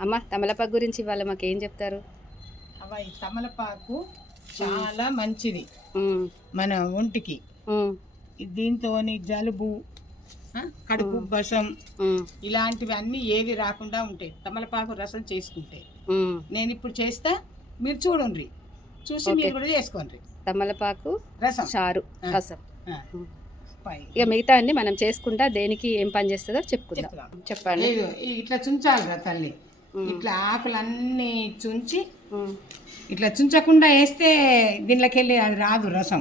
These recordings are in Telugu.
అమ్మ తమలపాకు గురించి ఇవాళ మాకు ఏం చెప్తారు? అవ ఈ తమలపాకు చాలా మంచిది. మన ఒంటికి. దీంతో జలుబు కడుపు బసం ఇలాంటివి అన్నీ ఏవి రాకుండా ఉంటాయి. తమలపాకు రసం చేసుకుంటే. నేను ఇప్పుడు చేస్తా మీరు చూడండి చూసి. మీరు కూడా చేసుకోండి తమలపాకు రసం. చారు. రసం. ఇక మిగతా అన్ని మనం చేసుకుంటా దేనికి ఏం పని చేస్తుందో చెప్పుకుందాం. చెప్పండి. ఇట్లా చుంచాలిరా తల్లి. ఉమ్, ఇట్లా ఆకులన్నీ చుంచి ఇట్లా చుంచకుండా వేస్తే దీనిలోకి వెళ్ళి అది రాదు రసం.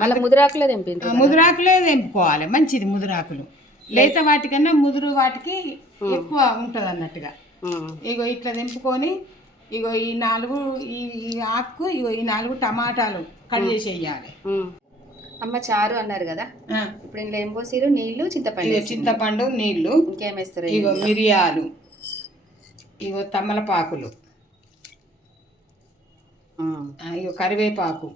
మళ్ళీ ముదిరాకులే తెంపిండ్రు ముదురాకులే తెంపుకోవాలి. మంచిది ముదురాకులు. లేత వాటికన్నా ముదురు వాటికి ఎక్కువ ఉంటుంది అన్నట్టుగా ఇగో ఇట్లా తెంపుకొని ఇగో ఈ నాలుగు ఈ ఆకు ఇగో ఈ నాలుగు టమాటాలు కట్ చేసి వేయాలి. అమ్మ చారు అన్నారు కదా? ఇప్పుడు ఇందులో ఏం పోసిరు నీళ్ళు చింతపండు చింతపండు నీళ్ళు ఇంకేం వేస్తారు? ఇగో మిరియాలు. ఇగో తమలపాకులు. ఇగో కరివేపాకు.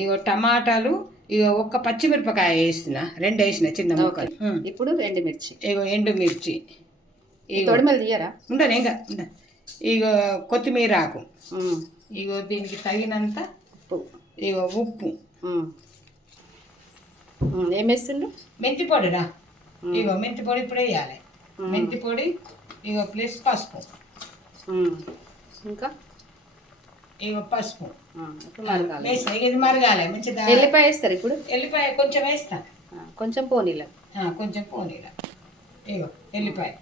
ఇగో టమాటాలు ఇగో ఒక్క పచ్చిమిరపకాయ వేసిన రెండు వేసిన చిన్న ముక్కలు. ఉం. ఇప్పుడు ఎండుమిర్చి ఇగో ఎండుమిర్చి. ఇగో తొడిమలు తీయరా? ఉండను ఇంకా ఉండ. ఇగో కొత్తిమీర ఆకు. ఇగో దీనికి తగినంత ఉప్పు. ఇగో ఉప్పు. ఏం వేస్తుండ్రు? మెంతి పొడిరా. ఇగో మెంతి పొడి ఇప్పుడు వేయాలి. మెంతి పొడి ఇగో ప్లస్ పసుపు. ఇంకా? ఇగో పసుపు. వేస్తా. ఇక ఇది మరగాలి. మంచిదా ఎల్లిపాయ వేస్తారు ఇప్పుడు? ఎల్లిపాయ కొంచెం వేస్తా. కొంచెం పోనీల. కొంచెం పోనీలా. ఇగో ఎల్లిపాయ.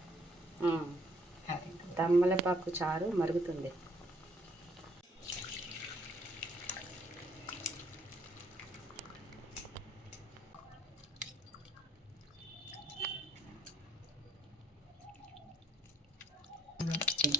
అది. తమ్మలపాకు చారు మరుగుతుంది.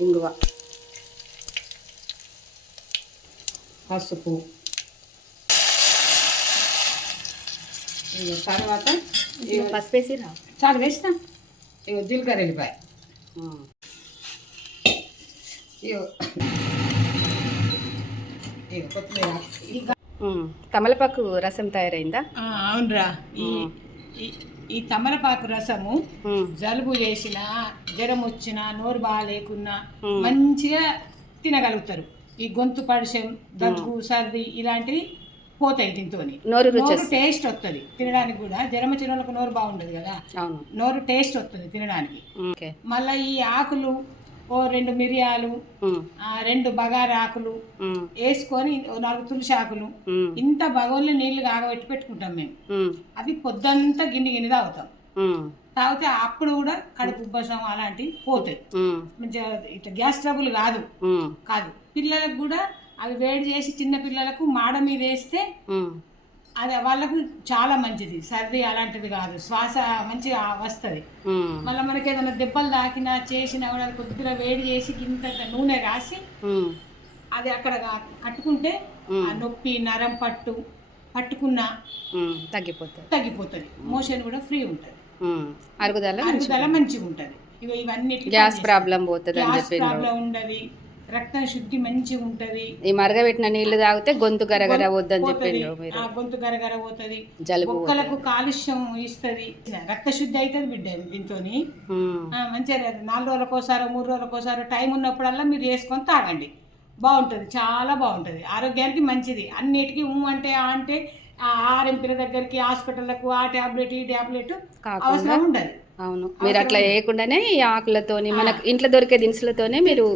ఇంగువ పసుపు. తర్వాత ఇగో పసుపు వేసిరా చాలు వేసిన? ఇగో జీలకర్ర ఉమ్. తమలపాకు రసం తయారైందా? ఆ, అవునురా. ఈ తమలపాకు రసము. జలుబు చేసిన జ్వరం వచ్చినా నోరు బాగాలేకున్నా. మంచిగా తినగలుగుతారు. ఈ గొంతు పడిశం దగ్గు సర్ది ఇలాంటివి పోతాయి దీంతో నోరు టేస్ట్ వస్తుంది తినడానికి కూడా. జ్వరం వచ్చిన వాళ్ళకి నోరు బాగుండదు కదా. నోరు టేస్ట్ వస్తుంది తినడానికి. మళ్ళీ ఈ ఆకులు ఓ రెండు మిరియాలు రెండు బగారా ఆకులు ఉమ్. వేసుకొని నాలుగు తులసి ఆకులు ఉమ్. ఇంత బగోళ్ళు నీళ్ళు కాగబెట్టి పెట్టుకుంటాం మేము. అవి పొద్దంతా గిన్నె గిన్నె తాగుతాం. తాగితే అప్పుడు కూడా కడుపు ఉబ్బసం అలాంటివి పోతాయి. మంచిగా ఇట్లా గ్యాస్ ట్రబుల్ కాదు. కాదు పిల్లలకు కూడా అవి వేడి చేసి చిన్న పిల్లలకు మాడ మీద వేస్తే. అది వాళ్ళకు చాలా మంచిది. సర్ది అలాంటిది కాదు. శ్వాస మంచిగా వస్తుంది. మళ్ళీ మనకి ఏదైనా దెబ్బలు తాకినా చేసినా కూడా అది కొద్దిగా వేడి చేసి ఇంత నూనె రాసి. అది అక్కడ కట్టుకుంటే ఆ నొప్పి నరం పట్టు పట్టుకున్నా. తగ్గిపోతుంది. తగ్గిపోతుంది. మోషన్ కూడా ఫ్రీ ఉంటుంది. అరుగుదల అరుగుదల మంచిగా ఉంటుంది ఇవి ఇవన్నీ గ్యాస్ ప్రాబ్లం పోతుంది గ్యాస్ ప్రాబ్లం ఉండదు. రక్తం శుద్ధి మంచిగా ఉంటది. ఈ మరగబెట్టిన నీళ్ళు తాగితే గొంతు గరగర వద్దని. చెప్పిండ్రు మీరు. గొంతు గరగర పోతుంది. జలుబు బొక్కలకు కాలుష్యం ఇస్తుంది. రక్త శుద్ధి అవుతుంది బిడ్డ దీంతో. మంచిగా నాలుగు రోజులకోసారో మూడు రోజులకోసారో టైం ఉన్నప్పుడల్లా మీరు వేసుకొని తాగండి. బాగుంటుంది. చాలా బాగుంటుంది. ఆరోగ్యానికి మంచిది. అన్నిటికీ ఊ అంటే ఆ అంటే ఆ ఆర్ఎంపీల దగ్గరికి హాస్పిటల్లకు ఆ ట్యాబ్లెట్ ఈ ట్యాబ్లెట్ అవసరం ఉండదు. అవును. మీరు అట్లా వేయకుండానే ఈ ఆకులతోని మనకు ఇంట్లో దొరికే దినుసులతోనే మీరు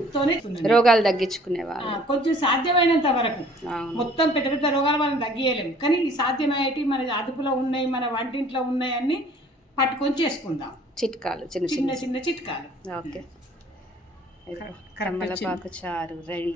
రోగాలు తగ్గించుకునేవాళ్ళు. ఆ, కొంచెం సాధ్యమైనంత వరకు. మొత్తం పెద్ద పెద్ద రోగాలు మనం తగ్గియలేము. కానీ సాధ్యమయ్యేటి మన అదుపులో ఉన్నాయి మన వంటింట్లో ఉన్నాయి అన్ని పట్టుకొని చేసుకుందాం. చిట్కాలు చిన్న చిన్న చిన్న చిట్కాలు. ఓకే. కమ్మలపాకు చారు రెడీ.